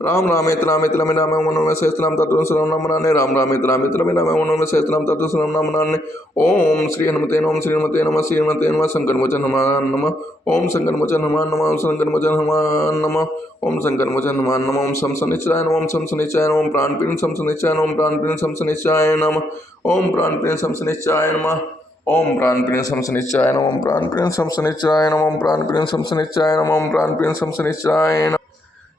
राम रामेति रामेति रमे रामे मनोरमे सहस्रनाम तत्तुल्यं सर्वनाम मनाने राम रामेति रामेति रमे रामे मनोरमे सहस्रनाम तत्तुल्यं सर्वनाम मनाने। ओम श्री हनुमते नमः श्री हनुमते नमः श्री हनुमते नमः शंकर मोचन हनुमान नमः ओम शंकर मोचन हनुमान नमः ओम शंकर मोचन हनुमान नमः ओम शंकर मोचन हनुमान नमः ओम शम शनिश्चराय नमः ओम शम शनिश्चराय नमः ओम प्राणप्रियं शम शनिश्चराय नमः ओम प्राणप्रियं शम शनिश्चराय नमः ओम प्राणप्रियं शम शनिश्चराय नमः ओम प्राणप्रियं शम शनिश्चराय नमः ओम प्राणप्रियं शम शनिश्चराय नमः ओम प्राणप्रियं शम शनिश्चराय नमः ओम प्राणप्रियं शम शनिश्चराय नमः।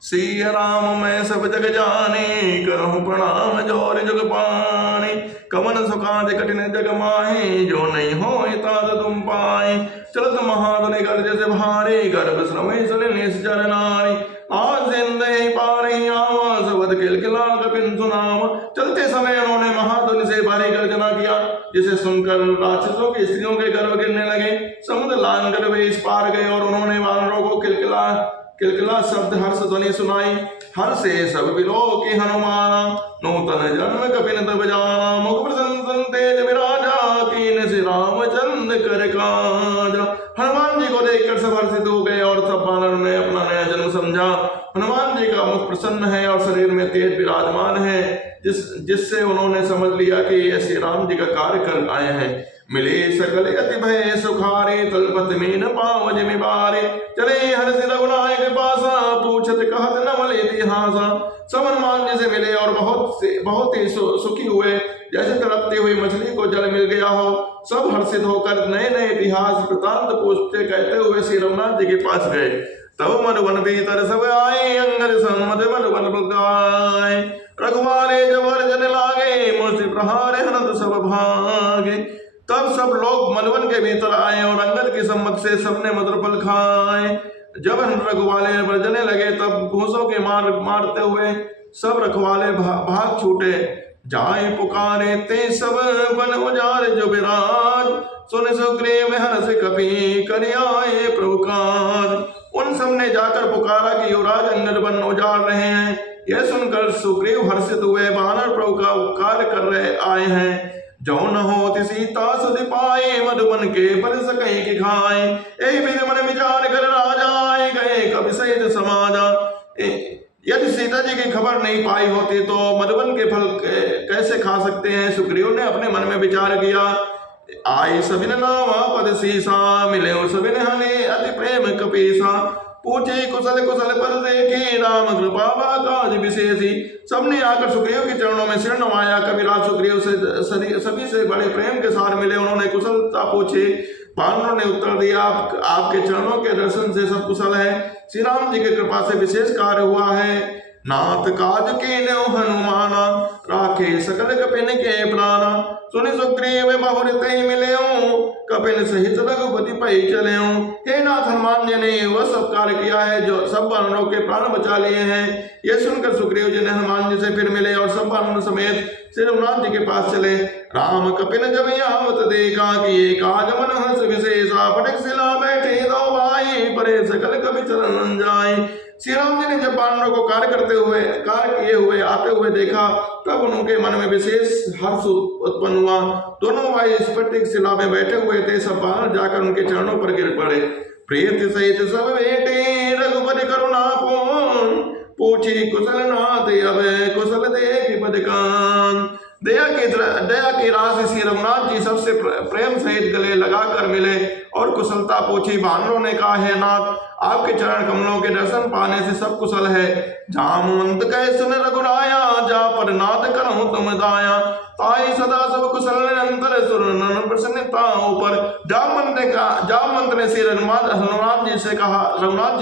सिया राम मैं सब जग जाने करहूँ प्रणाम जोर जग पाने कवन सुखाद कठिन जग माहे जो नहीं हो तात तुम पाए चलत महाधुनि गर्ज से भारे गर्भ श्रमे सलिलेश चर नारी आज जिंदे पारे आवाज बद किलकिला कपिन सुनाम। चलते समय उन्होंने महाधुनि से भारी गर्जना किया जिसे सुनकर राक्षसों की स्त्रियों के गर्भ गिरने लगे। समुद्र लांघकर वे इस पार गए और उन्होंने वानरों को किलकिला शब्द हर्ष ध्वनि सुनाई। हर से सब बिलो की हनुमाना नूतन जन्म कपिन तब जाना मुख प्रसन्न तेज विराजा कीन से रामचंद्र कर काज। हनुमान जी को देखकर सब हर्षित हो गए और सब वानर ने अपना नया जन्म समझा। हनुमान जी का मुख प्रसन्न है और शरीर में तेज विराजमान है जिससे उन्होंने समझ लिया कि ये श्री राम जी का कार्य कर आए हैं। मिले सकल अति भय सुखारे तलपत में न पाव जिमि बारे चले हर्ष रघुनायक पासा पूछत कहत न मल इतिहासा। सब हनुमान जी से मिले और बहुत ही सुखी हुए जैसे तड़पती हुई मछली को जल मिल गया हो। सब हर्षित होकर नए नए इतिहास वृतांत पूछते कहते हुए श्री रघुनाथ जी के पास गए। तब मधुबन भीतर सब आए अंगर सम्मत मधुबन गाय रघुवारे जब जन लागे मुझ प्रहारे हनत सब भागे। तब सब लोग मधुवन के भीतर आए और अंगद की सम्मत से सबने मधुर फल खाए। जब रघुवाले बरजने लगे तब घूसों के मारते हुए सब रखवाले भाग छूटे। जाए पुकारे ते सब बन उजार जो विराज सुन सुग्रीव हर्ष कपि कर आए प्रभु काज। उन सब ने जाकर पुकारा कि युवराज अंगद बन उजाड़ रहे हैं। यह सुनकर सुग्रीव हर्षित हुए वानर प्रभु का कार्य कर रहे आए हैं। जो न होति सीता सुधि पाए मधुबन के पर सके कि खाए एक बिग मन विचार कर राजा आए गए कवि सहित समाजा। यदि सीता जी की खबर नहीं पाई होती तो मधुबन के फल कैसे खा सकते हैं। सुग्रीव ने अपने मन में विचार किया। आई सबिन नावा पद सीसा मिले सबिन हने अति प्रेम कपीसा पूछे कुशल कुशल पर देखे राम कृपा काज विशेषी। सबने आकर सुग्रीव के चरणों में सिर नवाया। कविराज सुग्रीव से सभी से बड़े प्रेम के साथ मिले। उन्होंने कुशलता पूछी। वानरों ने उत्तर दिया आपके चरणों के दर्शन से सब कुशल है। श्री राम जी की कृपा से विशेष कार्य हुआ है। नाथ काज के नो हनुमाना राखे सकल कपिन के प्राणा सुनि सुग्रीव बहुरते मिले कपिन सहित रघुपति पै चले। हे नाथ हनुमान जी ने वह सब कार्य किया है जो सब वानरों के प्राण बचा लिए हैं। यह सुनकर सुग्रीव जी ने हनुमान जी से फिर मिले और सब वानरों समेत श्री रघुनाथ जी के पास चले। राम कपिन जब आवत देखा कि एक आज मन हर्ष विशेषा फटक सिला बैठे दो भाई परे सकल कवि चरण जाए। श्री राम जी ने जब वानरों को कार्य किए हुए आते हुए देखा तब उनके मन में विशेष हर्ष उत्पन्न हुआ। दोनों भाई स्फटिक शिला में बैठे हुए थे। सब वानर जाकर उनके चरणों पर गिर पड़े। प्रीति सहित सब बेटे रघुपति करुणा पूछी कुशल नाथ अब कुशल देख पद कान। दया की राशि श्री रघुनाथ जी सबसे प्रेम सहित गले लगाकर मिले और कुशलता पूछी। वानरों ने कहा है नाथ आपके चरण कमलों के दर्शन पाने से सब कुशल है। जामवंत कह सुन रघुराया जा पर नाथ करहु तुम दाया ताई सदा सब कुशल निरंतर सुरन प्रसन्नता ऊपर। जामवंत ने श्री रघुनाथ जी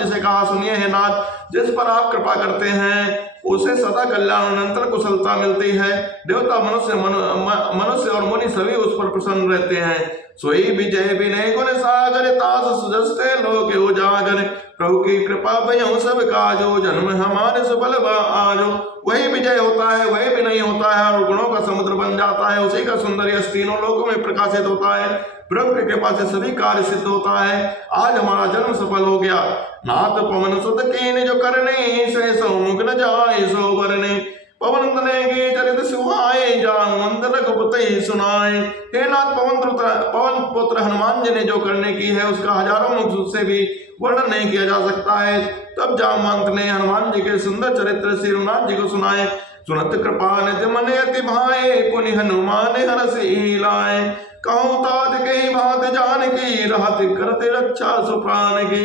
से कहा सुनिए है नाथ जिस पर आप कृपा करते हैं उसे सदा कल्याण अनंतर कुशलता मिलती है। देवता मनुष्य और मुनि सभी उस पर प्रसन्न रहते हैं। सोई विजय विनय गुण सागर तास सुजस्ते लोक उजागर प्रभु की कृपा भयो सब काजो जन्म हमारे सुफल आजो। वही विजय होता है वही विनय होता है और गुणों का समुद्र बन जाता है। उसी का सौंदर्य तीनों लोकों में प्रकाशित होता है। प्रभु की कृपा से सभी कार्य सिद्ध होता है। आज हमारा जन्म सफल हो गया। नाथ पवन सुत कीन जो करने से सौमुख न जाए सो वरने पवन तने के चरित सुहाए जामवंत रघुपति कही सुनाए। हे नाथ, पवन पुत्र हनुमान जी ने जो करने की है उसका हजारों मुख उससे भी वर्णन नहीं किया जा सकता है। तब जामवंत ने हनुमान जी के सुंदर चरित्र श्री रघुनाथ जी को सुनाए। सुनत कृपा निज मन अति भाए, पुनि हनुमान हरषि लाए। कहूँ तात कही बात जान की, रहत करते रक्षा सुप्राण की।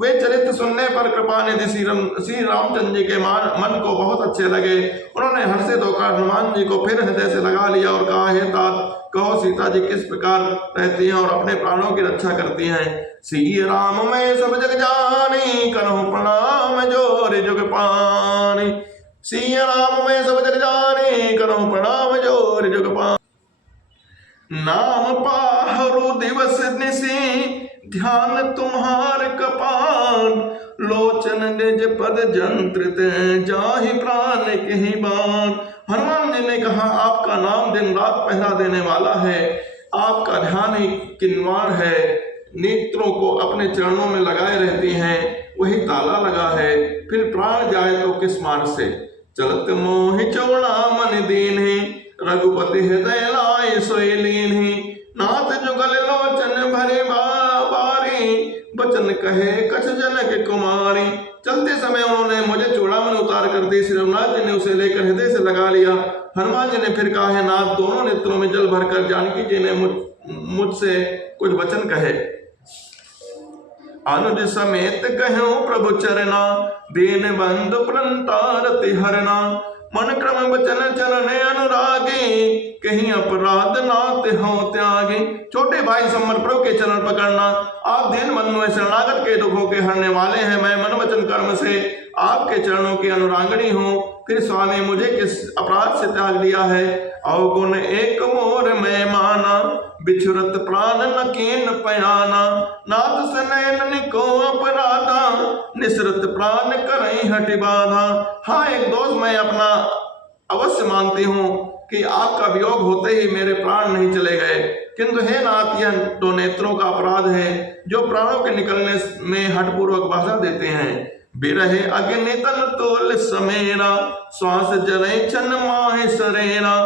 वे चरित्र सुनने पर कृपा निधि श्री रामचंद्र जी के मन को बहुत अच्छे लगे। उन्होंने हर्षित होकर हनुमान जी को फिर हृदय से लगा लिया और कहा, हे तात, कहो सीता जी किस प्रकार रहती हैं और अपने प्राणों की रक्षा करती हैं। श्री राम मैं सब जग जानी, करहूं प्रणाम जोर जुग पानी। श्री राम मैं सब जग जानी, करहूं प्रणाम जोर जुग पानी। नाम पाहरु दिवस निसी, ध्यान तुम्हार कपाल। लोचन निज पद जंत्रित, जाहि प्राण कहीं बाण। हनुमान जी ने कहा, आपका नाम दिन रात पहरा देने वाला है, आपका ध्यान ही किन्वाड़ है। नेत्रों को अपने चरणों में लगाए रहती हैं, वही ताला लगा है। फिर प्राण जाए तो किस मार्ग से। चलत मोहि चौड़ा मन दीन्हि, रघुपति हृदय लाए सोई लीन्हि। नाथ जुगल लोचन भरे बारी, बचन कहे कछ जनक कुमारी। चलते समय उन्होंने मुझे चूड़ामणि उतार कर दी। श्री रघुनाथ जी ने उसे लेकर हृदय से लगा लिया। हनुमान जी ने फिर कहा, है नाथ, दोनों नेत्रों में जल भरकर जानकी जी ने मुझसे कुछ वचन कहे। अनुज समेत कहूं प्रभु चरना, दीन बंधु प्रणतारति हरना। मन क्रम वचन चरण अनुरागी, कहीं अपराध नाते हो त्यागी। छोटे भाई सम्मत प्रभु के चरण पकड़ना, आप दीन बंधु हैं, शरणागत के दुखों के हरने वाले हैं। मैं मन वचन कर्म से आपके चरणों की अनुरागणी हूँ। फिर स्वामी मुझे किस अपराध से त्याग दिया है। अवगुण एक मोर मैं माना, बिछुरत प्राण न कीन पयाना। नाथ सनैन को अपराधा, निसरत प्राण करई हटि बाधा। हाँ, एक दोष मैं अपना अवश्य मानती हूँ कि आपका वियोग होते ही मेरे प्राण नहीं चले गए, किंतु हे नाथ, यह दो नेत्रों का अपराध है जो प्राणों के निकलने में हठपूर्वक बाधा देते हैं। बिरहे अग्नि तन तोल समेरा, श्वास जरे छन माहे सरेरा।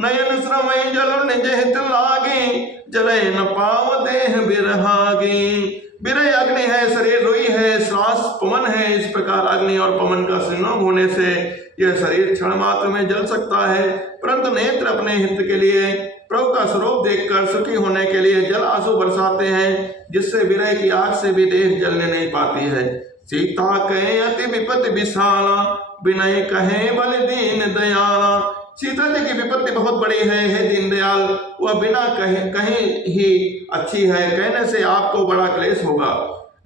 नयन श्रमय जल निज हित लागी, जरे न पाव देह बिरहागी। बिरह अग्नि है, शरीर रुई है, श्वास पवन है। इस प्रकार अग्नि और पवन का संयोग होने से यह शरीर क्षण मात्र में जल सकता है, परंतु नेत्र अपने हित के लिए प्रभु का स्वरूप देखकर सुखी होने के लिए जल आंसू बरसाते हैं, जिससे विरह की आग से भी देह जलने नहीं पाती है। सीता कहे अति विपत्ति विशाला, विनय कहे बल दीन दयाला। सीता जी की विपत्ति बहुत बड़ी है, हे दीनदयाल, वह बिना कहीं ही अच्छी है। कहने से आपको बड़ा क्लेश होगा।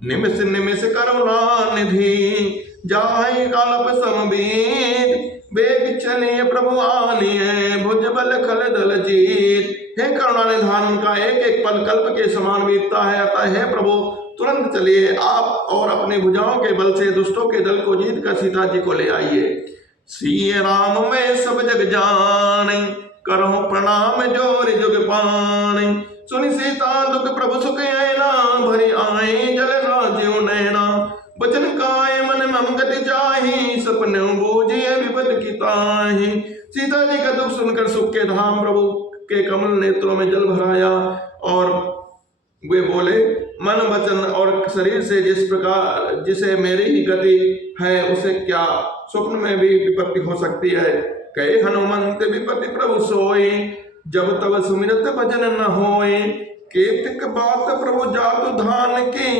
निमिष निमिष करुणा निधि, जाहि कल्प समबीत। बेग चलिए प्रभु आनिए, भुज बल खल दल जीत। हे करुणा निधान, उनका एक एक पल कल्प के समान बीतता है। अतः हे प्रभु, तुरंत चलिए आप और अपनी भुजाओं के बल से दुष्टों के दल को जीत कर सीता जी को ले आइए। श्री राम में सब जग जानी, करहूं प्रणाम जोर जुग पानी। सुनि सीता दुख प्रभु सुख ऐना, भरी आए जल राजीव नैना। बचन काय मन मम गति जाहि, सपने बूझिए विपद की ताहि। सीता जी का दुख सुनकर सुख के धाम प्रभु के कमल नेत्रों में जल भराया और वे बोले, मन वचन और शरीर से जिस प्रकार जिसे मेरी ही गति है, उसे क्या स्वप्न में भी विपत्ति हो सकती है। कहे हनुमंत विपत्ति प्रभु सोई, जब तब सुमिरत भजन न होई। केतक बात प्रभु जातु धान की,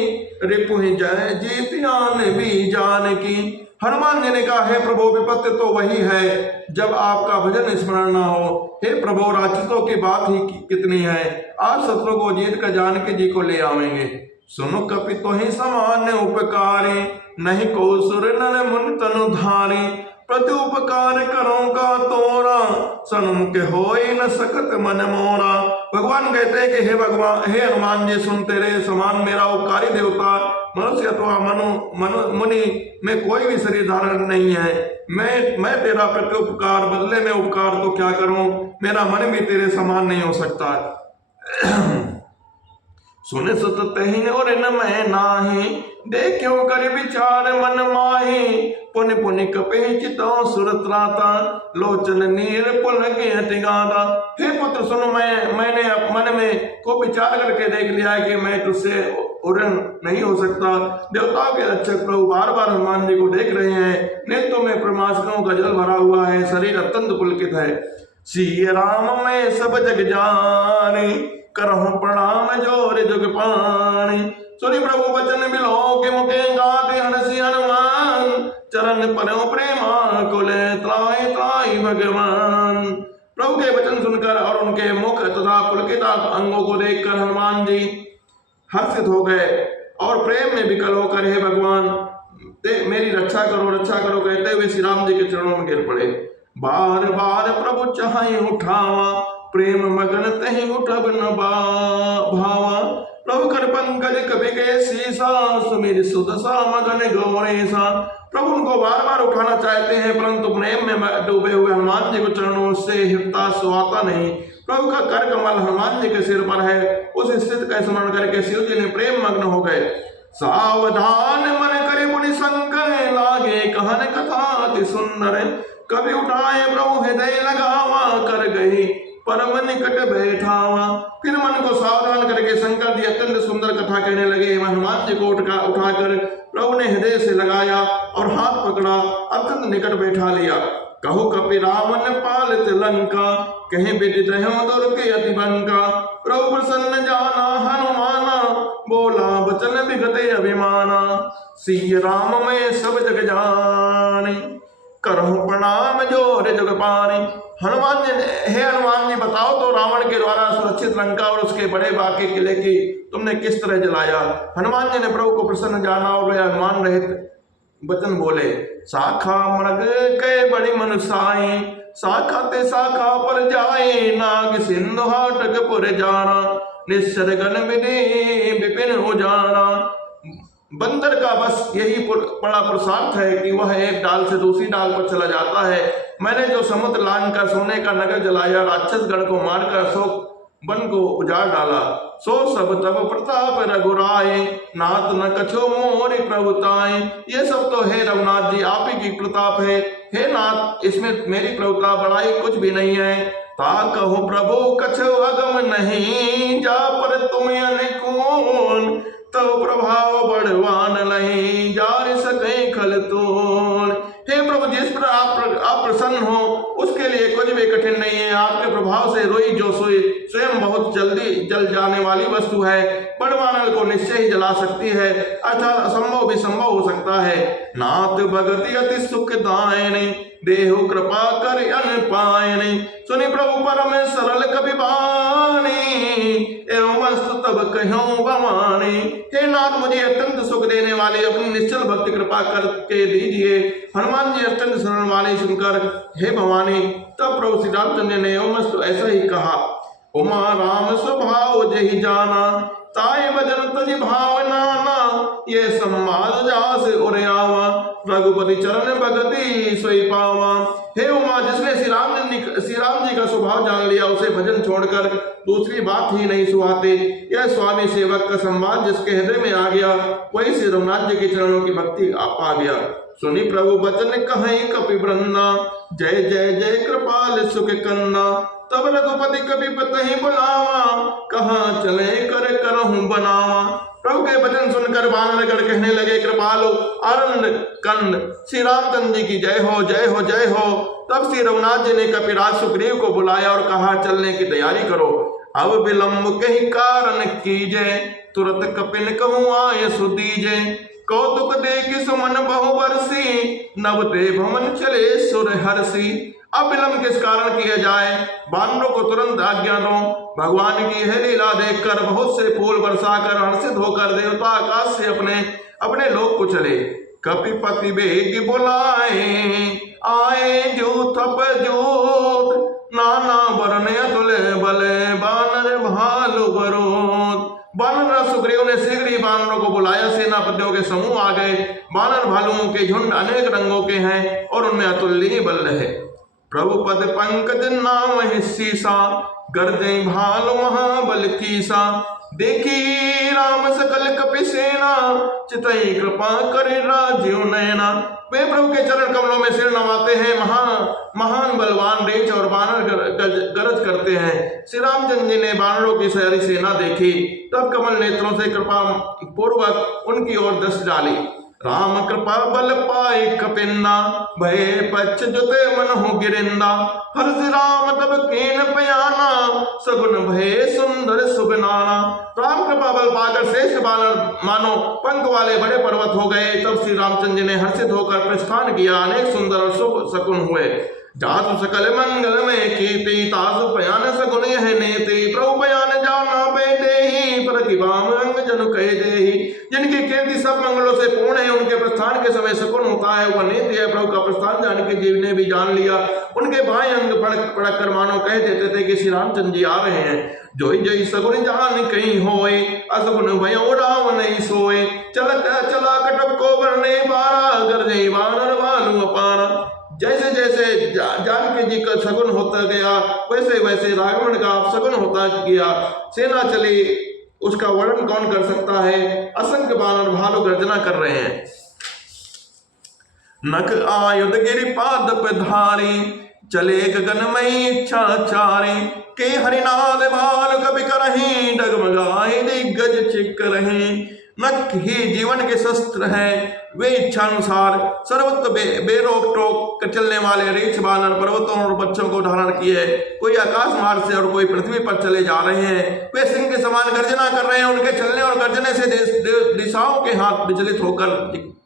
रिपु जय जीत आन भी जान की। हनुमान जी ने कहा, हे प्रभु, विपत्ति तो वही है जब आपका भजन स्मरण न हो। हे प्रभु, राक्षसों की बात ही कितनी है, आप शत्रु को जीत कर जानकी जी को ले आवेंगे। सुनो कपि तो ही सामान्य उपकारी, नहीं को सुर नर मुन तनु धारी। प्रति उपकार करूंगा तोरा, सन्मुख होई न सकत मन मोरा। भगवान कहते हैं कि हे भगवान, हे हनुमान जी, सुन, तेरे समान मेरा उपकारी देवता मनुष्य अथवा मुनि में कोई भी शरीर धारण नहीं है। मैं तेरा प्रति उपकार बदले में उपकार तो क्या करूं, मेरा मन भी तेरे समान नहीं हो सकता। सुन सुत तही और न मैं नाही, देखो कर विचार मन माही। पुन पुन कपे चितो सुरत राता, लोचन नीर पुल के हटिगाता। हे पुत्र सुनो, मैंने मन में को विचार करके देख लिया है कि मैं तुझसे उड़न नहीं हो सकता। देवताओं के रक्षक प्रभु बार बार हनुमान जी को देख रहे हैं। नेत्रों में प्रमासकों का जल भरा हुआ है, शरीर अत्यंत पुलकित है। सिय राम में सब जग जानी, करहु प्रणाम जोर जुग पानी। सुनि प्रभु बचन बिलो के मुखे, गाते हंसी हनुमान। चरण परो प्रेमा कुले, त्राहि त्राहि भगवान। प्रभु के वचन सुनकर और उनके मुख तथा पुलकित अंगों को देखकर हनुमान जी हर्षित हो गए और प्रेम में विकल होकर, हे भगवान मेरी रक्षा करो कहते हुए श्री राम जी के चरणों में गिर पड़े। बार बार प्रभु चाहे उठावा, प्रेम मगन तही उठब न भावा। प्रभु कर पंकज कवि के सीसा, सुमिर सुदशा मगन गौरेसा। प्रभु उनको बार बार उठाना चाहते हैं, परंतु प्रेम में डूबे हुए हनुमान जी को चरणों से हिरता सुहाता नहीं। प्रभु का कर कमल हनुमान जी के सिर पर है। उस स्थिति का स्मरण करके शिव जी ने प्रेम मग्न हो गए। सावधान मन करे मुनि शंकर, लागे कहन कथा अति सुंदर। कभी उठाए प्रभु हृदय लगावा, कर गई परम निकट बैठावा। फिर मन को सावधान करके शंकर जी अत्यंत सुंदर कथा कहने लगे। हनुमान जी को उठाकर प्रभु ने हृदय से लगाया और हाथ पकड़ा, अत्यंत निकट बैठा लिया। कहो कपि रावण पालित लंका, कहीं विदित है दुर के अति बंका। प्रभु प्रसन्न जाना हनुमाना, बोला बचन विगते अभिमाना। सिय राम में सब जग जानी, करहु प्रणाम जोर जुग पानी। हनुमान जी हे हनुमान जी बताओ तो, रावण के द्वारा सुरक्षित लंका और उसके बड़े बाके किले की तुमने किस तरह जलाया। हनुमान जी ने प्रभु को प्रसन्न जाना और वे अनुमान रहित वचन बोले। शाखा मृग के बड़ी मनुसाई, शाखा ते शाखा पर जाए। नाग सिंधु हाटक पुर जाना, निश्चर गण विधि विपिन हो जाना। बंदर का बस यही बड़ा पुरुषार्थ है कि वह एक डाल से दूसरी डाल पर चला जाता है। मैंने जो समुद्र लांग कर सोने का नगर जलाया, राक्षस गण को मारकर अशोक वन को उजाड़ डाला। सो सब तब प्रताप रघुराय, नाथ न कछो मोरि प्रभुताय। ये सब तो हे रघुनाथ जी आप ही की प्रताप है। हे नाथ इसमें मेरी प्रभुता बड़ाई कुछ भी नहीं है। ता कहो प्रभु कछो अगम नहीं, जा पर तुम अनुकूल। तो प्रभाव बढ़वान नहीं, जार सके खल तोड़। हे प्रभु जिस पर आप प्रसन्न हो उसके लिए कुछ भी कठिन नहीं है। आपके प्रभाव से रोई जो सोई स्वयं बहुत जल्दी जल जाने वाली वस्तु है। बड़वानल को निश्चय ही जला सकती है, अर्थात असंभव भी संभव हो सकता है। नाथ भगति अति सुख दायनी, देहु कृपा कर अन पायनी। सुनि प्रभु परम सरल कवि बानी, एवं मस्त तब कहो भवानी। हे नाथ मुझे अत्यंत सुख देने वाले अपनी निश्चल भक्ति कृपा करके दीजिए। हनुमान जी अत्यंत सरल वाणी सुनकर हे भवानी, तब प्रभु श्री रामचंद्र ने एवं मस्त ऐसा ही कहा। उमा राम स्वभाव जहि जाना, ताय भजन तज भावनाना। ये संवाद जास उर आवा, रघुपति चरण भगति सोई पावा। हे उमा जिसने श्री राम जी का स्वभाव जान लिया, उसे भजन छोड़कर दूसरी बात ही नहीं सुहाते। यह स्वामी सेवक का संवाद जिसके हृदय में आ गया, वही श्री रघुनाथ जी के चरणों की भक्ति आ गया। सुनि प्रभु बचन कहीं कपि वृंदा, जय जय जय कृपाल सुख कंदा। तब रघुपति कपि पतहि बुलावा, कहाँ चले कर करहूं बनावा। प्रभु के वचन सुनकर वानरगण कहने लगे, कृपालो आनंद कंद श्री रामचंद्र जी की जय हो जय हो जय हो। तब श्री रघुनाथ जी ने कपिराज सुग्रीव को बुलाया और कहा चलने की तैयारी करो। अब विलंब कहीं कारण कीजे, तुरंत कपिन कहूँ आय सुदीजे। कौतुक देखि सुमन बहु बरसी, नव ते भवन चले सुर हर्षि। अब विलंब किस कारण किया जाए, वानरों को तुरंत आज्ञा दो। भगवान की यह लीला देखकर बहुत से फूल बरसाकर हर्षित होकर देवता आकाश से अपने लोक को चले। कपिपति बेग बुलाए, आए जो तप जोत। नाना वरण अतुल बल, बानर भालु बरोत। वानर सुग्रीव ने शीघ्र ही वानरों को बुलाया। सेनापतियों के समूह आ गए। वानर भालुओं के झुंड अनेक रंगों के हैं और उनमें अतुलनीय बल है। प्रभु पद पंकज नाम सीसा, गर्जय भालु महाबल कीसा। देखी राम सकल कपि सेना, चितई कृपा करे राजीव नयना। वे प्रभु के चरण कमलों में सिर नवाते हैं, महान बलवान रेच और बानर गरज करते हैं। श्री रामचंद्र जी ने बानरों की सारी सेना देखी, तब कमल नेत्रों से कृपा पूर्वक उनकी ओर दृष्टि डाली। राम कृपा बल पाए कपिन्ना, भय पच्छ जुते मन हो गिरिंदा। हर्ष राम तब कीन पयाना, सगुन भय सुंदर सुबनाना। राम कृपा बल पाकर श्रेष्ठ बानर मानो पंख वाले बड़े पर्वत हो गए। तब श्री रामचंद्र जी ने हर्षित होकर प्रस्थान किया। अनेक सुंदर और शुभ शकुन हुए। जातु सकल मंगल में कीर्ति, तासु पयान सगुन यह नेति। प्रभु पयान जाना बेदेहि, पर कि वाम अंग जनु कह देहि। जिनकी कीर्ति सब मंगलों से पूर्ण है, उनके प्रस्थान के समय शकुन होता है, वह नेति है। प्रभु का प्रस्थान जान के जीव ने भी जान लिया। उनके बाएं अंग फड़क कर मानो कह देते थे कि श्री रामचंद्र जी आ रहे हैं। जोई जय सगुन जान कहीं होए, असगुन भयो राम नहीं सोए। चला कटक को बरने बारा, गरजे वानर वालु अपारा। जैसे जैसे जानकी जी का सगुन होता गया, वैसे वैसे रावण का सगुन होता गया। सेना चली, उसका वर्णन कौन कर सकता है। असंख्य बानर भालू गर्जना कर रहे हैं। नख आयुध गिरिपाद पधारी, चले गगनमयी इच्छा चारी। के हरिनाद बाल कवि करहीं, डगमगाए दिग्गज चिक रहे। नख ही जीवन के शस्त्र हैं, वे इच्छानुसार सर्वत्र बेरोक टोक चलने वाले रेछ बानर पर्वतों और बच्चों को धारण किए। कोई आकाश मार्ग से और कोई पृथ्वी पर चले जा रहे हैं। वे सिंह के समान गर्जना कर रहे हैं। उनके चलने और गर्जने से दिशाओं के हाथ विचलित होकर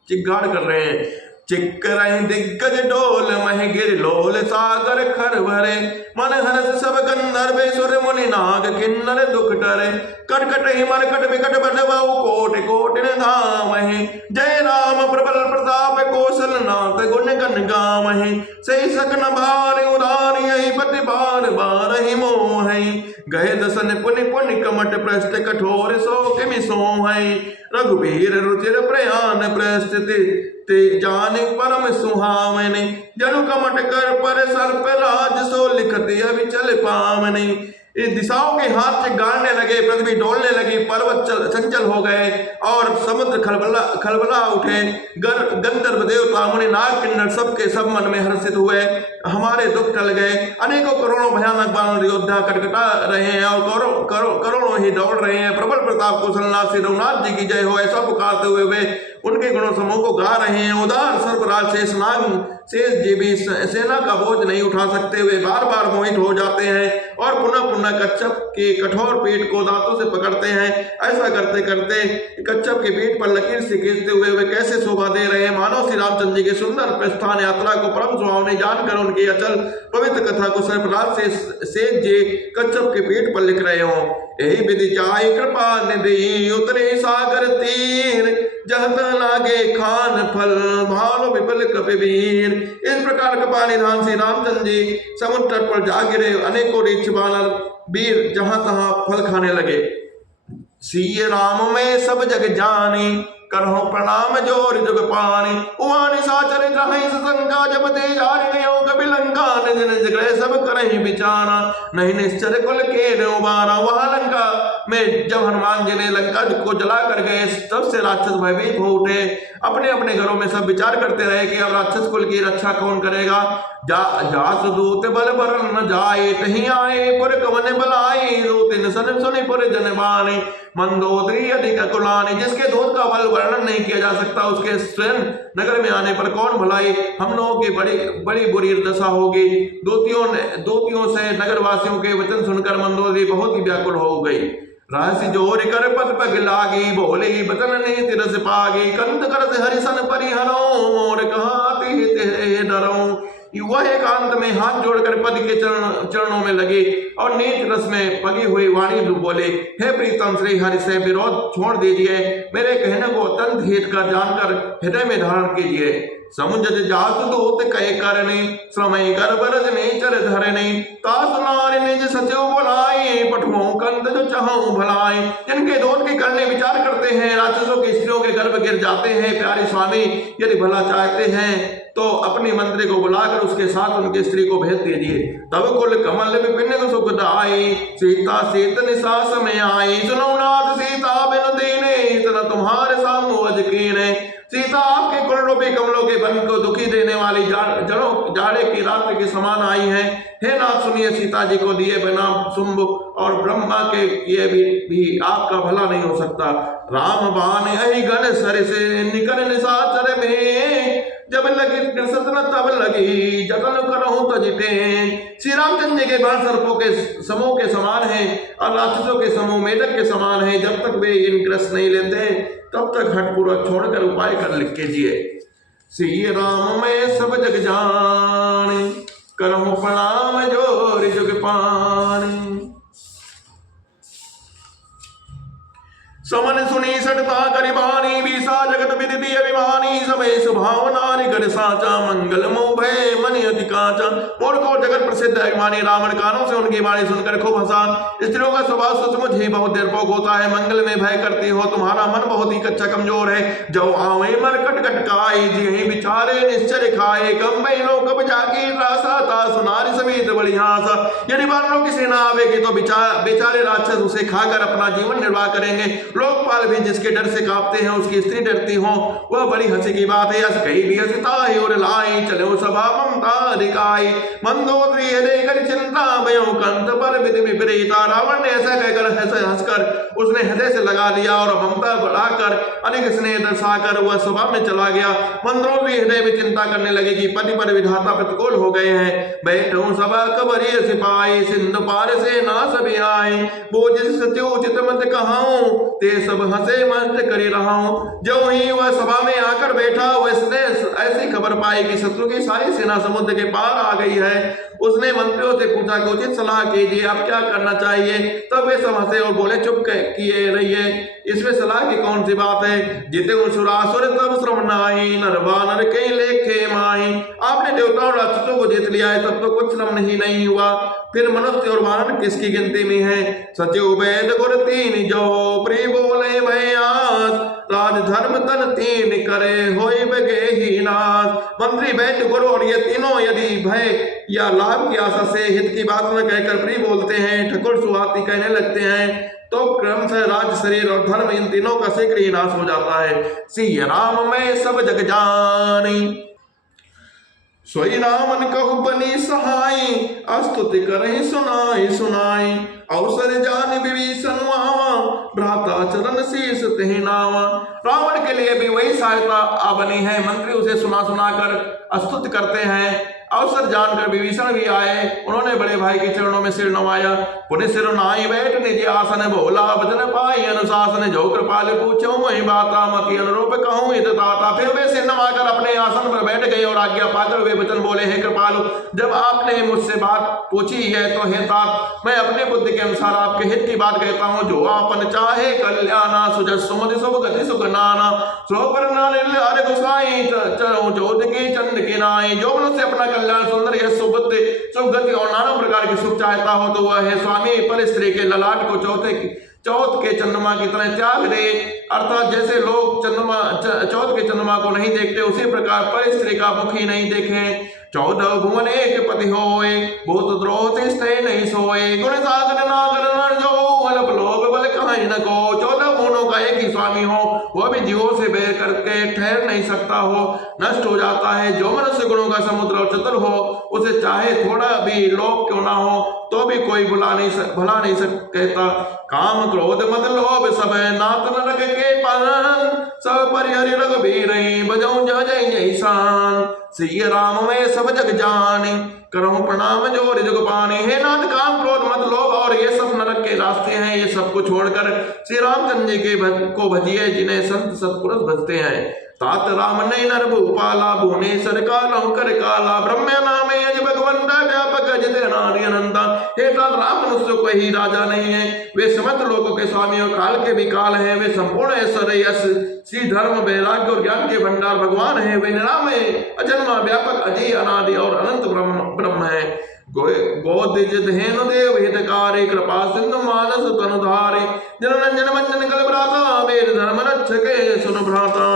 चिक्गाड़ कर रहे हैं। चिक रहे दिग्गज डोल, मह गिर लोल सागर खर भरे। मन हरस सब गंधर्व सुर मुनि नाग किन्नर दुख डरे। कटकट ही मरकट विकट बडवाऊ, कोट कोट धामहि। जय राम प्रबल प्रताप, कौशल नाथ गुण गण गावहि। सही सकन भार उदार, यही पति बार बार ही मोहि। गए दसन पुनि पुनि कमट पृष्ठ, कठोर सो किमि सोहै। रघुवीर रुचिर प्रयाण प्रस्थिति, ते जान परम सुहावने। जनु कमट कर पर सर्प राज, सो लिखति अविचल पावने। इस दिशाओं के हाथ से गाड़ने लगे, पृथ्वी डोलने लगी, पर्वत चंचल हो गए और समुद्र खलबला उठे। गंधर्व देवता मुनि नाग किन्नर सबके सब मन में हर्षित हुए। हमारे दुख टल गए। अनेकों करोड़ों भयानक बानर योद्धा कटकटा रहे हैं और करोड़ों ही दौड़ रहे हैं। प्रबल प्रताप कौशलनाथ श्री रघुनाथ जी की जय हो, ऐसा पुकारते हुए वे उनके गुणों समूह को गा रहे हैं। उदार सर्पराज शेष जी भी सेना का बोझ नहीं उठा सकते। वे बार बार मोहित हो जाते हैं और पुनः पुनः कच्छप के कठोर पेट को दांतों से पकड़ते हैं। ऐसा करते करते कच्छप के पेट पर लकीर से खींचते हुए वे कैसे शोभा दे रहे हैं, मानो श्री रामचंद्र जी के सुंदर प्रस्थान यात्रा को परम सुहावने जानकर उनकी अचल पवित्र कथा को सर्पराज शेष जी कच्छप के पेट पर लिख रहे हों। यही विधि चाहे कृपा निधि, उतरे सागर तीर। जहत लागे खान फल, भालो विपल कपिवीर। इस प्रकार कृपा निधान से रामचंद्र जी समुद्र तट पर जा गिरे। अनेकों रीछ बानर वीर जहां तहां फल खाने लगे। सिय राम में सब जग जानी, करहो प्रणाम जोर जुग पानी। उहानि साचर रहे संका, जब ते जारि गयो कपि लंका। निज निज ग्रह सब करहि विचारा, नहीं निश्चर कुल के उबारा। वहां लंका में जब हनुमान जी ने लंका को जला कर गए, तब से राक्षस भयभीत हो उठे। अपने अपने घरों में सब विचार करते रहे कि अब राक्षस कुल की रक्षा कौन करेगा। जास दूत बल भरन न जाए, तहीं आए पुर कवन बलाए। दूत सन सुनि पुर जन बाने, मंदोदरी अधिक कुलाने। जिसके दूत का बल वर्णन नहीं किया जा सकता, उसके स्वयं नगर में आने पर कौन भलाई। हम लोगों की बड़ी बुरी दशा होगी। दूतियों से नगरवासियों के वचन सुनकर मंदोदरी बहुत ही व्याकुल हो गई। रहस्य जोर कर पद पग लागी, बोले बचन ने तिरस पागी। कंत करत हरिसन परिहरो, मोर कहाते ते डरो। वह एकांत में हाथ जोड़कर पद के चरणों में लगे और नेत्र रस में पगी हुई वाणी बोले, हे प्रीतम श्री हरि से विरोध छोड़ दीजिए। मेरे कहने को अत्यंत हित कर जानकर हृदय में धारण कीजिए। समुझ जात दूत कहे करने समय गर्भ रजने चर धरने तासुनार निज सचिव बुलाए पठुओं कंत जो चाहूं भलाए। जिनके दूत के करने विचार करते हैं राक्षसों की स्त्रियों के गर्भ गिर जाते हैं, प्यारे स्वामी यदि भला चाहते हैं तो अपनी मंत्री को बुलाकर उसके साथ उनकी स्त्री को भेज दीजिए। तब कुल कमल विपिन को सुख दाई सीता सीत निशा समय आई। सुनो नाथ सीता बिन दीने इतना तुम्हारे सामू अज कीने। सीता आपके कुल रूपी कमलों के बन को दुखी देने वाली जड़ों जाड़े की रात्रि के समान आई है। हे नाथ सुनिए, सीता जी को दिए बिना शुंभ और ब्रह्मा के किए भी आपका भला नहीं हो सकता। राम बाण अहि गण सर से निकर निशाचर में जब लगी कृष्ण तब लगी जतन करहूं तजिते। श्री रामचंद्र जी के बाण सर्पों के समूह के समान है और राक्षसों के समूह मेढक के समान है। जब तक वे इन ग्रस्त नहीं लेते तब तक हठपूर्वक छोड़कर उपाय कर लिख कीजिए। श्री राम मैं सब जग जान करहूं प्रणाम जोर जुग पान। समन सुनी सटता करिबानी बीसा जगत विदिति अभिमानी समय सुभावना निकट साचा मंगल मोह भय मन अति काचा। मूर्ख और जगत प्रसिद्ध अभिमानी रावण कानों से उनकी वाणी सुनकर खूब हंसा। स्त्रियों का स्वभाव सचमुच ही बहुत डरपोक होता है। मंगल में भय करती हो, तुम्हारा मन बहुत ही कच्चा कमजोर है। जो आवे मर कट काई जी विचारे निश्चय खाए कम बहनों कब जाकी रासा था सुनारी समेत बड़ी आशा। यदि वानरों की सेना आवेगी तो बेचारे राक्षस उसे खाकर अपना जीवन निर्वाह करेंगे। लोकपाल भी जिसके डर से कांपते हैं उसकी स्त्री डरती हो, वह बड़ी हंसी की बात है। यस कही भी हंसता है और लाई चलो सभा ममता दिखाई मंदोदरी हृदय कर चिंता भयो कंत पर विधि विपरीता। रावण ने ऐसा कहकर हंसकर उसने हृदय से लगा लिया और ममता बढ़ाकर अधिक स्नेह दर्शाकर वह सभा में चला गया। मंदोदरी हृदय में चिंता करने लगे कि पति पर विधाता प्रतिकूल हो गए हैं। बैठो सभा कबरी सिपाही सिंधु पार से ना सभी आए वो जिस सत्योचित मत कहाऊं ते सब हंसे मस्त करी रहा हूं। जो ही वह सभा में आकर बैठा उसने ऐसी खबर पाई कि शत्रु की सारी सेना समुद्र के पार आ गई है। उसने मंत्रियों से पूछा कि उचित सलाह कीजिए, अब क्या करना चाहिए। तब वे सब हंसे और बोले चुप किए रहिए, इसमें सलाह की कौन सी बात है। जिते सुरासुर तब श्रम नाई नर वानर कई लेखे माई। आपने देवताओं राक्षसों को जीत लिया है तब तो कुछ श्रम नहीं हुआ, फिर मनुष्य और वानर किसकी गिनती में है। सचिव वैद गुर तीन जो प्रिय बोले भयास राज धर्म तन तीन करे होई बगे ही नाश। मंत्री वैद्य गुरु और ये तीनों यदि भय या लाभ की आशा से हित की बात न कहकर प्रिय बोलते हैं, ठकुर सुहाती कहने लगते हैं तो क्रम से राज शरीर और धर्म इन तीनों का शीघ्र ही नाश हो जाता है। सिया राम में सब जग जानी सोई रामन कहु बनी सहाय अस्तुति करहि सुनाई सुनाई। अवसर जान विभीषण आवा भ्राता चरण शीस तेहि नावा। रावण के लिए भी वही सहायता बनी है। मंत्री उसे सुना कर स्तुति करते हैं। अवसर जानकर विभीषण भी आए, उन्होंने बड़े भाई के चरणों में सिर नवाया। पुण्य सिर नाई बैठ निज आसन भोला वचन पाई अनुशासन जो कृपाल पूछो वही बाता मति अनुरूप कहूं इत दाता। फिर वे सिर नवाकर अपने आसन पर बैठ गए और आज्ञा पाकर वे वचन बोले, हे कृपालु जब आपने मुझसे बात पूछी है तो हे तात मैं अपने बुद्धि के अनुसार आपके हित की बात कहता हूँ। जो आपन चाहे कल्याणा सुजस सुमति शुभ गति सुख नाना सो पर नारे गुसाई जोध की चंद के नाई। जो मनुष्य अपना कल्याण सुंदर यश सुबुद्धि सुगति और नाना प्रकार की सुख चाहता हो तो वह है स्वामी पर स्त्री के ललाट को चौथ के चंद्रमा की तरह त्याग दे। अर्थात जैसे लोग चौथ के चंद्रमा को नहीं देखते उसी प्रकार पर स्त्री का मुख ही नहीं देखे। 14 भुवन एक पति होए भूत द्रोह से स्थे नहीं सोए। गुण सागर नागर नर जो अल्प लोभ बल कहीं न को। 14 भुवनों का एक ही स्वामी हो वह भी जीवों से बैर करके ठहर नहीं सकता हो, नष्ट हो जाता है। जो मनुष्य गुणों का समुद्र और चतुर हो उसे चाहे थोड़ा भी लोभ क्यों ना हो तो भी कोई भला नहीं कहता। काम क्रोध मद लोभ सब नात नरक के पान सब परिहरि रघुबीर बजाऊं जय जय शान। सिया राम में सब जग जाने करहूं प्रणाम जोर जुग पाने। हे नाथ काम क्रोध मत लोभ और ये सब नरक के रास्ते हैं, ये सब को छोड़कर श्री रामचंद्र जी के को भजिए जिन्हें संत सत्पुरुष भजते हैं। तात राम ने नर भूपाला भुवनेश्वर काला कर काला ब्रह्म नामे अज भगवंता व्यापक जिते नारी अनंता। हे तात राम मनुष्य को ही राजा नहीं है, वे समस्त लोगों के स्वामी और काल के भी काल हैं। वे संपूर्ण ऐश्वर्य यश श्री धर्म वैराग्य और ज्ञान के भंडार भगवान है। वे निरामय अजन्मा व्यापक अजय अनादि और अनंत ब्रह्म है। गोदिज धेनु देव हितकारी कृपा सिंधु मानस तनुधारे जनरंजन मंजन कल भ्राता मेरे धर्म रक्षके सुन भ्राता।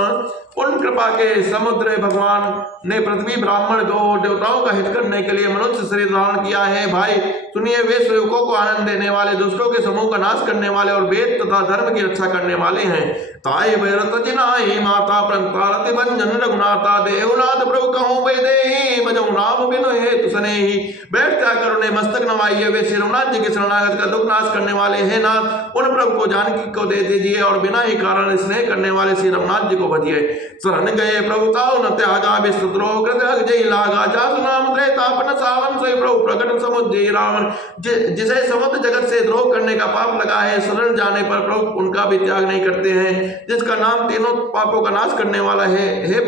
उन कृपा के समुद्र भगवान ने पृथ्वी ब्राह्मण गौ देवताओं का हित करने के लिए मनुष्य शरीर धारण किया है। भाई सुनिए, वे सेवकों को आनंद देने वाले, दुष्टों के समूह का नाश करने वाले और वेद तथा धर्म की रक्षा करने वाले हैं। ताई भैरत जिनाई माता प्रंतारति भंजन रघुनाथा देवनाथ प्रभु कहूँ वैदेही भजऊ राम बिनु हेतु सनेही। बैठ क्या करुणे मस्तक नवाइए, वे श्रीनाथ जी के शरणागत का दुख नाश करने वाले हैं नाथ। उन प्रभु को जानकी को दे दीजिए और बिना ही कारण स्नेह करने वाले श्री रघुनाथ जी को भजिए। शरण गए प्रभु ताऊ न त्यागा विस्तुद्रोह कृत जय लागा जासु नाम त्रैतापन सावन सोई प्रभु प्रकट समुद्र रावण। जिसे समुद्र जगत से द्रोह करने का पाप लगा है, शरण जाने पर प्रभु उनका भी त्याग नहीं करते हैं। जिसका नाम तीनों पापों का नाश करने वाला है, हे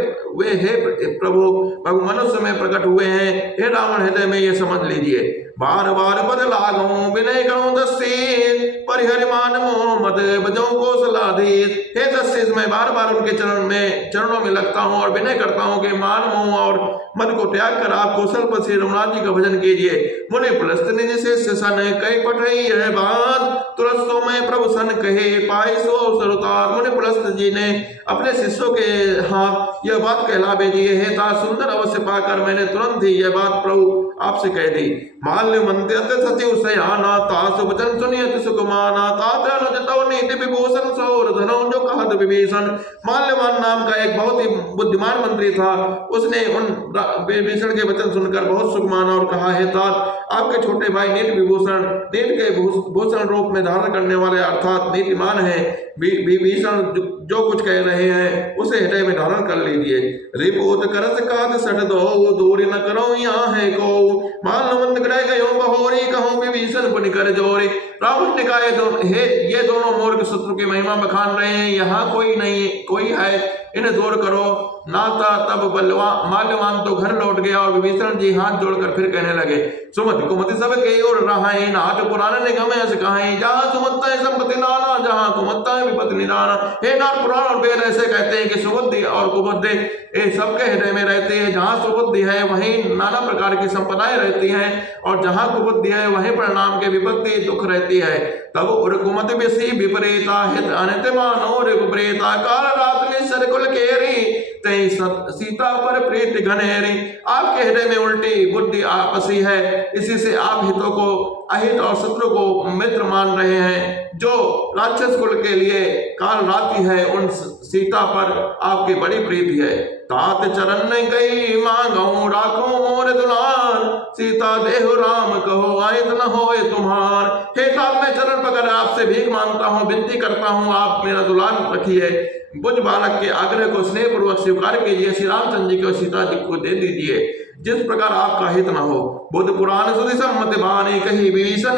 प्रभु भगवान मनुष्य में प्रकट हुए हैं। हे रावण, हृदय में ये समझ लीजिए। बार बार बदलागो विनय करो दस्सीस परिहरिमान मोह मद बजो कौशलाधीश। हे दस्सीस, मैं बार बार उनके चरणों में लगता हूँ और विनय करता हूँ कि मान मोह और मद को त्याग कर आप कौशलपति श्री रघुनाथ जी का भजन कीजिए। मुनि पुलस्त निज शिष्य सन कई पठई है बात तुरस्त तो मैं प्रभु सन कहे पाई सो सरुतार। मुनि पुलस्त जी ने अपने शिष्यों के हाथ यह बात कहला भेजी है। ता सुंदर अवश्य पाकर मैंने तुरंत ही यह बात प्रभु आपसे कह दी। माल्य मंत्यत सचिव सयाना तासु वचन सुनियत सुकुमाना तात अनुजतौ नीति विभूषण सौर धनौ जो कहत विभीषण। माल्यवान नाम का एक बहुत ही बुद्धिमान मंत्री था। उसने उन विभीषण के वचन सुनकर बहुत सुख माना और कहा, है तात, आपके छोटे भाई नीति विभूषण नीति के भूषण रूप में धारण करने वाले अर्थात नीतिमान है। विभीषण जो कुछ कह रहे हैं उसे हृदय में धारण कर लीजिए। रिपोत करस कात सट दो दूरी न करो यहाँ है को मालवंत ग्रह गयो बहोरी कहूँ विभीषण पुनि कर जोरी। रावण ने कहा, ये दोनों मूर्ख शत्रु की महिमा बखान रहे हैं, यहाँ कोई है, इन्हें दूर करो। नाता तब माल्यवान तो घर लौट गया और विभीषण जी हाथ जोड़कर फिर कहने लगे, सुमति कुमति सब के ओर रहाई नाथ पुराण निगम ऐस कहाई जहाँ सुमत्ता है संपत्ति नाना जहाँ कुमत्ता है विपत्ति निदाना। हे नाथ, पुराण और वेद ऐसे कहते हैं कि सुबुद्धि और कुबुद्धि ये सबके हृदय में रहती है। जहाँ सुबुद्धि है वहीं नाना प्रकार की संपदाएं रहती हैं और जहाँ कुबुद्धि है वहीं परिणाम के विपत्ति दुख रहती है। तब उर्कुमत विषी विपरीता हित अनित मानो रिपुप्रेता काल रात निश्चर कुल केरी तई सीता पर प्रीति घनेरी। आपके हृदय में उल्टी बुद्धि आपसी है, इसी से आप हितों को अहित और शत्रु को मित्र मान रहे हैं। जो राक्षस कुल के लिए काल राति है उन सीता पर आपकी बड़ी प्रीति है। तात चरण गई मांगो राखो मोर दुलार सीता देहु राम कहो आयत न होए तुम्हार। हे तात, मैं चरण पकड़ आपसे भीख मांगता हूँ, विनती करता हूँ, आप मेरा दुलार रखिए। बुझ बालक के आग्रह को स्नेह पूर्वक स्वीकार कीजिए। श्री रामचंद्र जी को सीता जी को दे दीजिए जिस प्रकार आपका हित न हो। बुद्ध पुराण सुधि सम्मत बानी कही विभीषण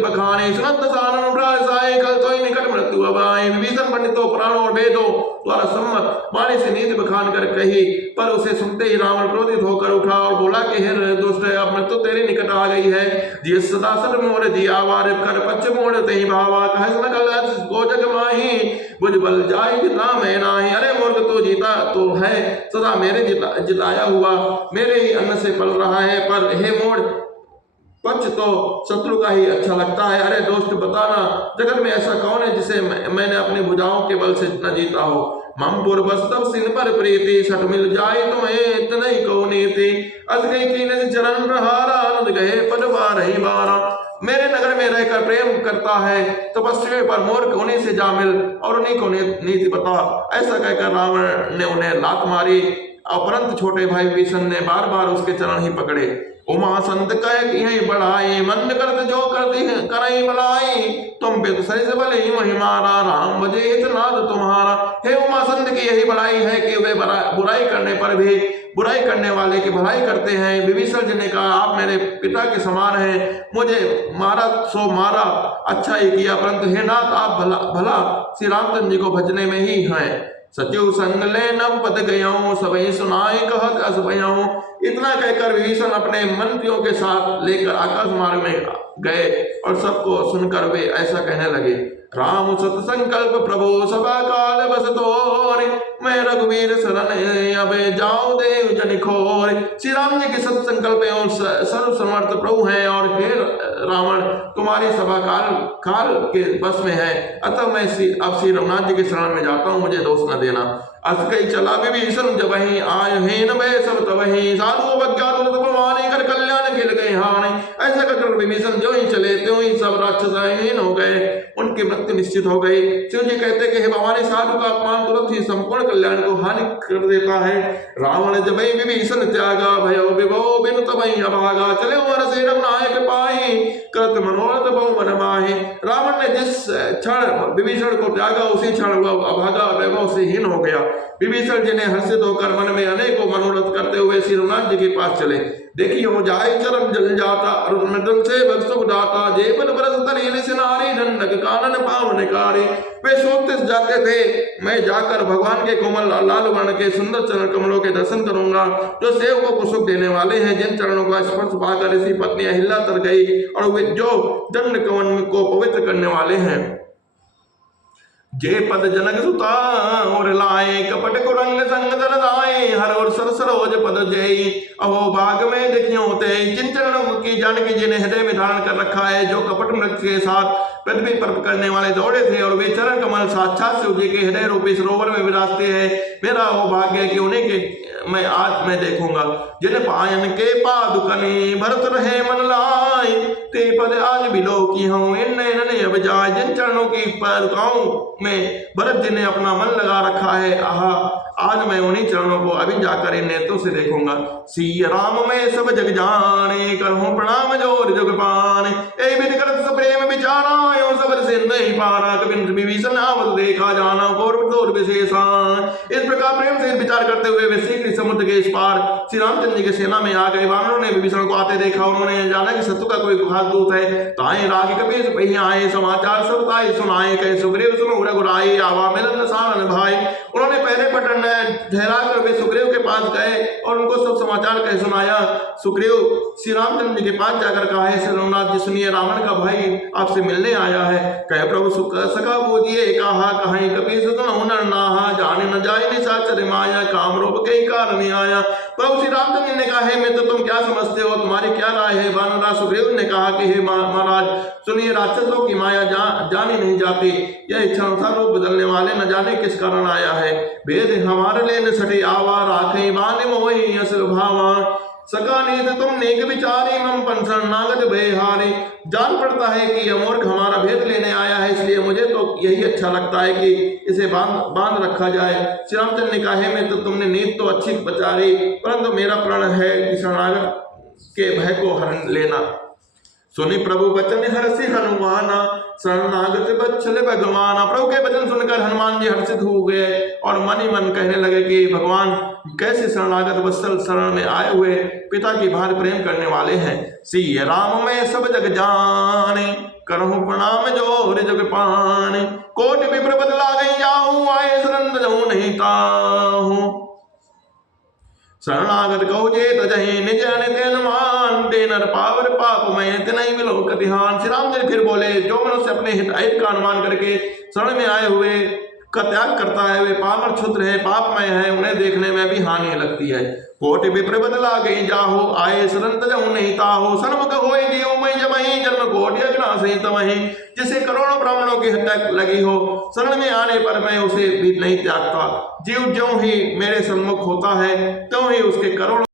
बखाने सुनत सानन प्राय कल तो निकट मृत्यु अबाई। विभीषण पंडितों पुराणों और वेदों द्वारा सम्मत वाणी से नीति बखान कर कही, पर उसे सुनते ही रावण क्रोधित होकर उठा और बोला कि हे दुष्ट, अब मृत्यु तेरे निकट आ गई है। जी सदा सर मोर जी आवार कर पच्छ मोड़ तही भावा कह सुन कल को जग माही बुझ बल जाय जिता मैं नाही। अरे मूर्ख, तो जीता तो है सदा मेरे जिताया हुआ, मेरे ही अन्न से पल रहा है, पर हे मोड़ पक्ष तो शत्रु का ही अच्छा लगता है। अरे दोस्त, बताना जगत में ऐसा कौन है जिसे मैंने अपनी भुजाओं के बल से न जीता हो। मम पूर्वस्तव सिन पर प्रीति सठ मिल जाए तुम्हें इतने को नीति अस गई की चरण प्रहारा आनंद गए पद बारही बारा। मेरे नगर में रहकर प्रेम करता है तपस्वी पर मूर्ख उन्हीं से जा मिल और उन्हीं को नीति बता। ऐसा कहकर रावण ने उन्हें लात मारी। अपरंत छोटे भाई विभीषण ने बार बार उसके चरण ही पकड़े। उमा संत कह यही बढ़ाई मन करत जो करती करई भलाई तुम पे सही से भले ही महिमारा राम बजे इतना तुम्हारा। हे उमा संत की यही बढ़ाई है कि वे बुराई करने पर भी बुराई करने वाले की भलाई करते हैं। विभीषण जी ने कहा, आप मेरे पिता के समान हैं, मुझे मारा सो मारा, अच्छा ही किया, परंतु हे नाथ, आप भला श्री रामचंद्र जी को भजने में ही हैं। सचिव संग ले नव पद गयो सबई सुनाई कहत अस भयऊ इतना कहकर विभीषण अपने मंत्रियों के साथ लेकर आकाश मार्ग में गए और सबको सुनकर वे ऐसा कहने लगे, राम सत संकल्प प्रभु सभा काल बस तोरे, मैं रघुवीर शरण अब जाऊं देव जन खोर। श्री राम जी के सत संकल्प एवं सर्व समर्थ प्रभु हैं और हे रावण तुम्हारी सभा काल के बस में है, अतः मैं अब श्री रघुनाथ जी के शरण में जाता हूँ, मुझे दोष न देना। अस कई चला विभीषण जब वही आय हेन भय सब तबहि, साधु अज्ञात भवानी कर कल्याण खिल गए हानि। ऐसा कहकर विभीषण जो ही चले त्यों ही सब राक्षस हीन हो गए, उनकी मृत्यु निश्चित हो गई। शिव जी कहते कि हे भवानी साधु का अपमान तुरंत ही संपूर्ण कल्याण को हानि कर देता है। रावण जब विभीषण त्यागा भयो विभो बिनु तबहि अभागा, चले वर से रघुनायक पाहि कृत मनोरथ बहु मन माहि। रावण ने जिस क्षण विभीषण को त्यागा उसी क्षण वह अभागा वैभव से हीन हो गया। विभीषण जी ने हर्षित होकर मन में अनेकों मनोरथ करते हुए श्री रघुनाथ जी के पास चले। देखिए हो जाए चरण जल जाता, मृदुल से भक्सुख दाता, जेबन बरस तरीन से नारी दंडक कानन पावन कारी। वे सोचते जाते थे मैं जाकर भगवान के कोमल लाल वर्ण के सुंदर चरण कमलों के दर्शन करूंगा, जो सेवकों को सुख देने वाले हैं, जिन चरणों का स्पर्श पाकर ऋषि पत्नी अहिल्या तर गई और वे जो दंड कवन को पवित्र करने वाले हैं। जे पद जनक सुता और लाए, कपट को रंग संग दर लाए, हर और सर सरोज पद जय। अहो बाग में देखियो होते जिन चरणों की जानकी जी ने हृदय में धारण कर रखा है, जो कपट मृत के साथ पृथ्वी पर करने वाले दौड़े थे, और वे चरण कमल साक्षात शिव जी के हृदय रूपी सरोवर में विराजते हैं। मेरा वो भाग्य है कि उन्हीं के मैं देखूंगा। जिन पायन के पादुकने भरत रहे मन लाई, ते पद आज बिलो की हूँ इन नयन अब जाए। जिन चरणों की पादुकाओं में भरत जी ने अपना मन लगा रखा है, आहा आज मैं उन्हीं चरणों को अभी जाकर इन नेत्रों से देखूंगा। सी राम में सब जग जाने, करहूं प्रणाम जोर जग पाने। ए विधि करत प्रेम विचारा, यो सबर से नहीं पारा, कभी विभीषण आवत देखा जाना, कौरव दौर विशेषान। इस प्रकार प्रेम से विचार करते हुए वे शीघ्र समुद्र के इस पार श्री रामचंद्र जी की सेना में आ गए। वानरों ने विभीषण को आते देखा, उन्होंने जाना कि शत्रु का कोई खास दूत है। ताए राग कपि पहिए आए, समाचार सब ताए सुनाए, कहे सुग्रीव सुनो रघुराई, आवा मिलन सावन भाई। उन्होंने पहले पटन ठहरा कर वे सुग्रीव के पास गए और उनको सब समाचार कह सुनाया। सुग्रीव श्री रामचंद्र जी के पास जाकर कहा है, श्री रघुनाथ जी सुनिए, रावण का भाई आपसे मिलने आया है। कहे प्रभु सुख सका बूझिए, कहा कहीं कपि सुनो नर नाहा, जाने न जाए निशाचर माया, काम रूप के कारण आया। प्रभु श्री रामचंद्र जी ने कहा है, मैं तो तुम क्या समझते हो, तुम्हारी क्या राय है। वानरराज सुग्रीव ने कहा कि हे महाराज सुनिए, राक्षसों की माया जानी नहीं जाती, यह इच्छा अनुसार रूप बदलने वाले न जाने किस कारण आया है। वेद हमारे लेन सटे आवा, राखे बाने मोहि असुर भावा, सका नीत तुम नेक विचारी, मम पंसन नागत बेहारी। जान पड़ता है कि यह मूर्ख हमारा भेद लेने आया है, इसलिए मुझे तो यही अच्छा लगता है कि इसे बांध रखा जाए। श्री रामचंद्र ने कहा है, मैं तो तुमने नीत तो अच्छी बचारी, परंतु मेरा प्रण है कि शरणागत के भय को हरण लेना। सुनि प्रभु वचन हर्षि हनुमाना, शरणागत बत्सल भगवाना। प्रभु के वचन सुनकर हनुमान जी हर्षित हो गए और मन ही मन कहने लगे कि भगवान कैसे शरणागत वत्सल शरण में आए हुए पिता की भांति प्रेम करने वाले हैं। सी राम में सब जग जाने, करहूं प्रणाम जोर जग पाने। कोटि विप्र बदला गई जाऊं, आए शरण तजहु नहीं ताहूं। शरणागत कहो जे तजहि, निज अनित अनुमान, ते नर पावर पाप में तिनहि मिलो कतिहान। श्री राम जी फिर बोले, जो मनुष्य अपने हित का अनुमान करके शरण में आए हुए का त्याग करता है, वे पामर क्षुद्र है, पापमय है, उन्हें देखने में भी हानि लगती है। कोटि विप्र बदला गई जाहो, आए शरण तजहु नहीं ताहो। सन्मुख होए दियो मैं जबहि, जन्म कोटि अग्नासि तमहि। जिसे करोड़ों ब्राह्मणों की हत्या लगी हो, शरण में आने पर मैं उसे भी नहीं त्यागता। जीव ज्यों ही मेरे सन्मुख होता है त्यों ही उसके करोड़ों